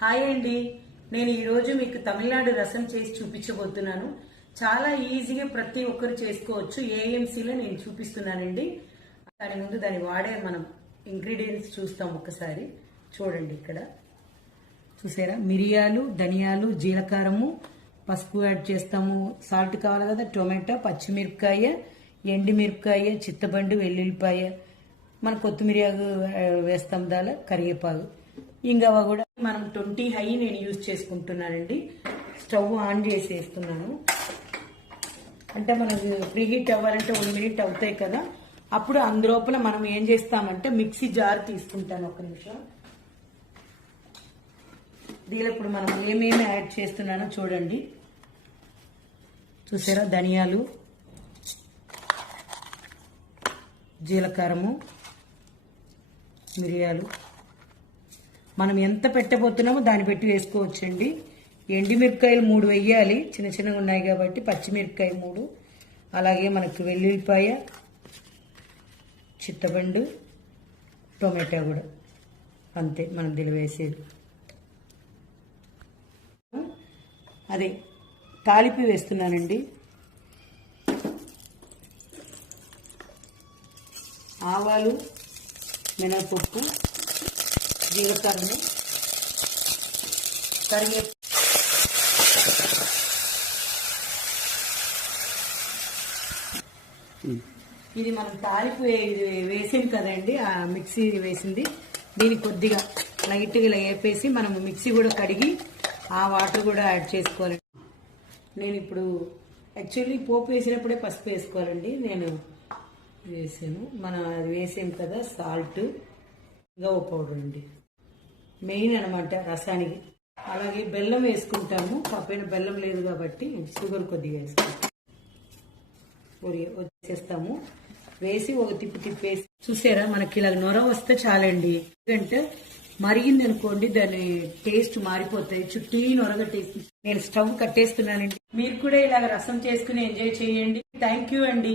Hi అండి, నేను ఈరోజు మీకు తమిళనాడు రసం చేసి చూపించబోతున్నాను. చాలా ఈజీగా ప్రతి ఒక్కరు చేసుకోవచ్చు. ఏఎంసీలో నేను చూపిస్తున్నానండి. దాని ముందు దాన్ని వాడే మనం ఇంగ్రీడియంట్స్ చూస్తాం. ఒకసారి చూడండి. ఇక్కడ చూసారా, మిరియాలు, ధనియాలు, జీలకారము, పసుపు యాడ్ చేస్తాము. సాల్ట్ కావాలి కదా, టొమాటో, పచ్చిమిరపకాయ, ఎండుమిరపకాయ, చింతపండు, వెల్లుల్లిపాయ, మన కొత్తిమీర వేస్తాం, దాని కరివేపాకు, ఇంగవ కూడా మనం 20 హై నేను యూజ్ చేసుకుంటున్నానండి. స్టవ్ ఆన్ చేసి వేస్తున్నాను. అంటే మనకు ప్రీహీట్ అవ్వాలంటే 1 మినిట్ అవుతాయి కదా. అప్పుడు అందులోపల మనం ఏం చేస్తామంటే మిక్సీ జార్ తీసుకుంటాను. ఒక నిమిషం. దీనిలో ఇప్పుడు మనం ఏమేమి యాడ్ చేస్తున్నానో చూడండి. చూసారా, ధనియాలు, జీలకారము, మిరియాలు, మనం ఎంత పెట్టబోతున్నామో దాన్ని పెట్టి వేసుకోవచ్చండి. ఎండుమిరపకాయలు 3 వేయాలి, చిన్న చిన్నగా ఉన్నాయి కాబట్టి. పచ్చిమిరపకాయ 3, అలాగే మనకు వెల్లుల్లిపాయ, చింతపండు, టొమాటో కూడా అంతే మనం దీనిలో వేసేది. అదే తాలిపి వేస్తున్నానండి. ఆవాలు, మినపప్పు, జీలకర్ర, కరివేపాకు, ఇది మనం తాలింపు వేసింది కదండి, ఆ మిక్సీ వేసింది. దీన్ని కొద్దిగా లైట్గా ఇలా వేపేసి మనం మిక్సీ కూడా కడిగి ఆ వాటర్ కూడా యాడ్ చేసుకోవాలి. నేను ఇప్పుడు యాక్చువల్లీ పోపు వేసినప్పుడే పసుపు వేసుకోవాలండి. నేను వేసాను. మనం అది వేసాం కదా, సాల్ట్, గవ పౌడర్ అండి మెయిన్ అనమాట రసానికి. అలాగే బెల్లం వేసుకుంటాము. కాకపోయినా బెల్లం లేదు కాబట్టి షుగర్ కొద్దిగా వేసుకుంటాం. వచ్చేస్తాము. వేసి ఒక తిప్పేసి చూసారా, మనకి ఇలా నొర వస్తే చాలండి. ఎందుకంటే మరిగింది అనుకోండి, దాని టేస్ట్ మారిపోతాయి. చుట్టూ నొరగ టేస్ట్. నేను స్టవ్ కట్టేస్తున్నానండి. మీరు కూడా ఇలాగ రసం చేసుకుని ఎంజాయ్ చేయండి. థ్యాంక్ యూ అండి.